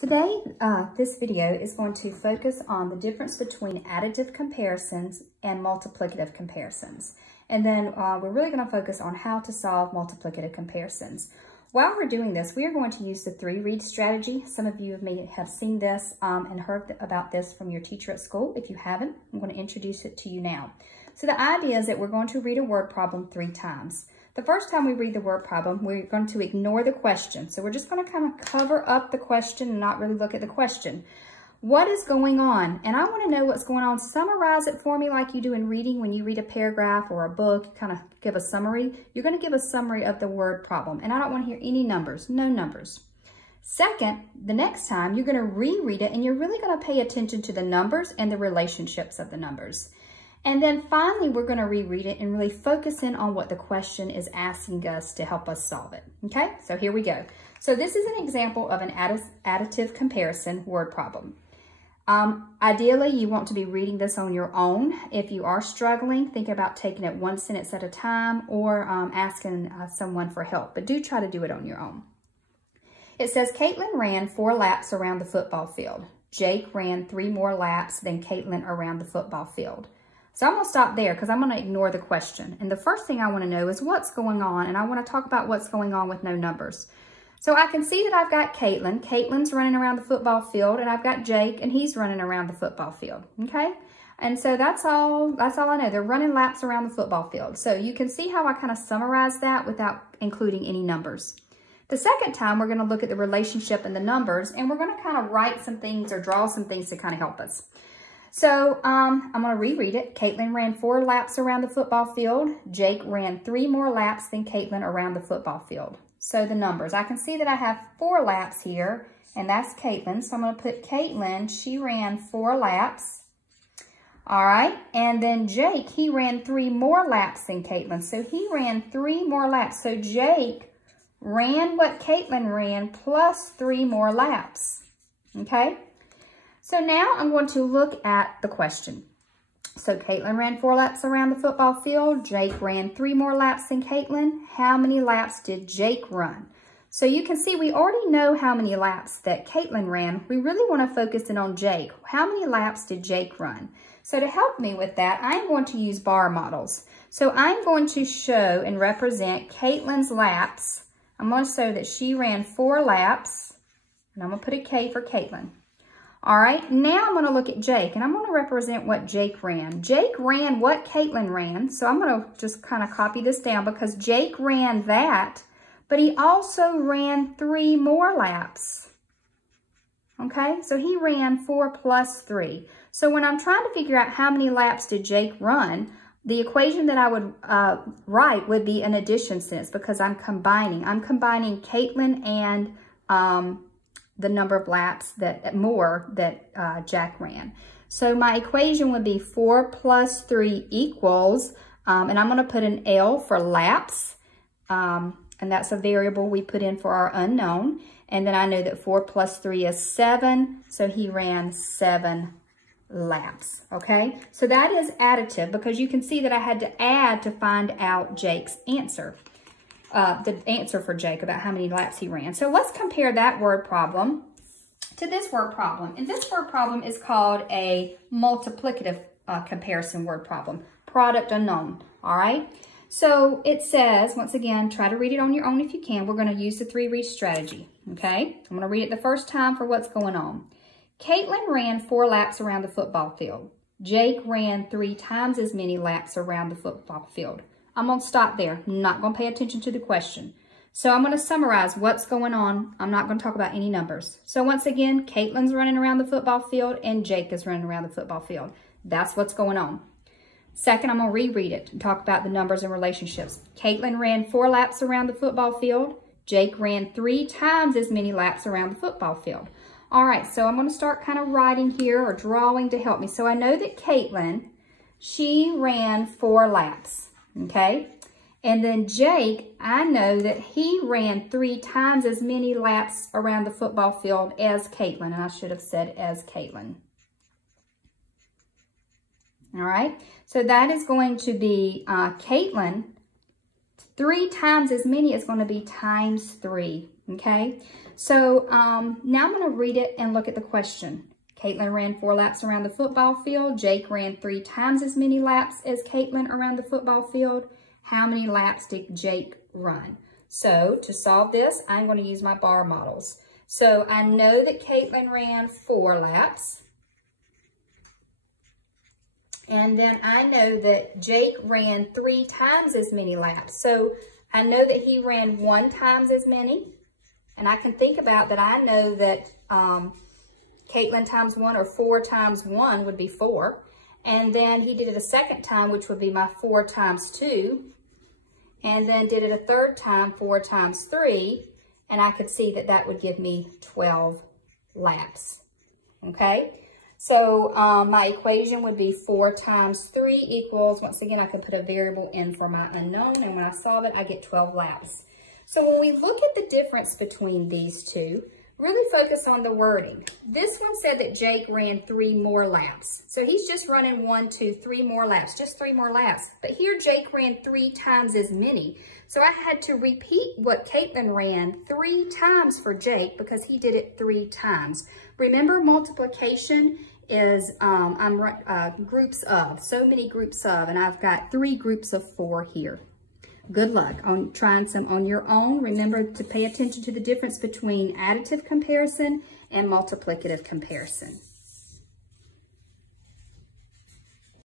Today, this video is going to focus on the difference between additive comparisons and multiplicative comparisons. And then we're really going to focus on how to solve multiplicative comparisons. While we're doing this, we are going to use the 3-read strategy. Some of you may have seen this and heard about this from your teacher at school. If you haven't, I'm going to introduce it to you now. So the idea is that we're going to read a word problem 3 times. The first time we read the word problem, we're going to ignore the question. So we're just going to kind of cover up the question and not really look at the question. What is going on? And I want to know what's going on. Summarize it for me like you do in reading. When you read a paragraph or a book, you kind of give a summary. You're going to give a summary of the word problem. And I don't want to hear any numbers, no numbers. Second, the next time you're going to reread it and you're really going to pay attention to the numbers and the relationships of the numbers. And then finally, we're going to reread it and really focus in on what the question is asking us to help us solve it. Okay, so here we go. So this is an example of an additive comparison word problem. Ideally, you want to be reading this on your own. If you are struggling, think about taking it one sentence at a time or asking someone for help, but do try to do it on your own. It says, Caitlin ran 4 laps around the football field. Jake ran 3 more laps than Caitlin around the football field. So I'm going to stop there because I'm going to ignore the question. And the first thing I want to know is what's going on. And I want to talk about what's going on with no numbers. So I can see that I've got Caitlin. Caitlin's running around the football field. And I've got Jake and he's running around the football field. Okay. And so that's all I know. They're running laps around the football field. So you can see how I kind of summarize that without including any numbers. The second time, we're going to look at the relationship and the numbers. And we're going to kind of write some things or draw some things to kind of help us. So I'm going to reread it. Caitlin ran 4 laps around the football field. Jake ran 3 more laps than Caitlin around the football field. So the numbers, I can see that I have 4 laps here, and that's Caitlin. So I'm going to put Caitlin, she ran 4 laps. All right, and then Jake, he ran 3 more laps than Caitlin. So he ran 3 more laps. So Jake ran what Caitlin ran plus 3 more laps, okay? So now I'm going to look at the question. So Caitlin ran 4 laps around the football field. Jake ran 3 more laps than Caitlin. How many laps did Jake run? So you can see we already know how many laps that Caitlin ran. We really want to focus in on Jake. How many laps did Jake run? So to help me with that, I'm going to use bar models. So I'm going to show and represent Caitlin's laps. I'm going to show that she ran 4 laps. And I'm going to put a K for Caitlin. All right, now I'm going to look at Jake, and I'm going to represent what Jake ran. Jake ran what Caitlin ran, so I'm going to just kind of copy this down because Jake ran that, but he also ran 3 more laps. Okay, so he ran 4 plus 3. So when I'm trying to figure out how many laps did Jake run, the equation that I would write would be an addition sentence because I'm combining. I'm combining Caitlin and the number of laps that Jack ran. So my equation would be 4 plus 3 equals, and I'm going to put an L for laps, and that's a variable we put in for our unknown. And then I know that 4 plus 3 is 7, so he ran 7 laps, okay? So that is additive because you can see that I had to add to find out Jake's answer. The answer for Jake about how many laps he ran. So let's compare that word problem to this word problem. And this word problem is called a multiplicative comparison word problem, product unknown, all right? So it says, once again, try to read it on your own if you can. We're going to use the 3-read strategy, okay? I'm going to read it the first time for what's going on. Caitlin ran 4 laps around the football field. Jake ran 3 times as many laps around the football field. I'm going to stop there. I'm not going to pay attention to the question. So I'm going to summarize what's going on. I'm not going to talk about any numbers. So once again, Caitlin's running around the football field and Jake is running around the football field. That's what's going on. Second, I'm going to reread it and talk about the numbers and relationships. Caitlin ran 4 laps around the football field. Jake ran 3 times as many laps around the football field. All right, so I'm going to start kind of writing here or drawing to help me. So I know that Caitlin, she ran 4 laps. Okay, and then Jake, I know that he ran 3 times as many laps around the football field as Caitlin, and I should have said as Caitlin. All right, so that is going to be Caitlin, 3 times as many is going to be times 3, okay? So now I'm going to read it and look at the question. Caitlin ran 4 laps around the football field. Jake ran 3 times as many laps as Caitlin around the football field. How many laps did Jake run? So to solve this, I'm going to use my bar models. So I know that Caitlin ran 4 laps. And then I know that Jake ran 3 times as many laps. So I know that he ran 1 times as many. And I can think about that. I know that Caitlin times 1 or 4 times 1 would be 4. And then he did it a second time, which would be my 4 times 2. And then did it a third time, 4 times 3. And I could see that that would give me 12 laps. Okay? So my equation would be 4 times 3 equals, once again, I could put a variable in for my unknown. And when I solve it, I get 12 laps. So when we look at the difference between these two, really focus on the wording. This one said that Jake ran 3 more laps. So he's just running 1, 2, 3 more laps, just 3 more laps. But here Jake ran 3 times as many. So I had to repeat what Caitlin ran 3 times for Jake because he did it 3 times. Remember, multiplication is groups of, so many groups of, and I've got 3 groups of 4 here. Good luck on trying some on your own. Remember to pay attention to the difference between additive comparison and multiplicative comparison.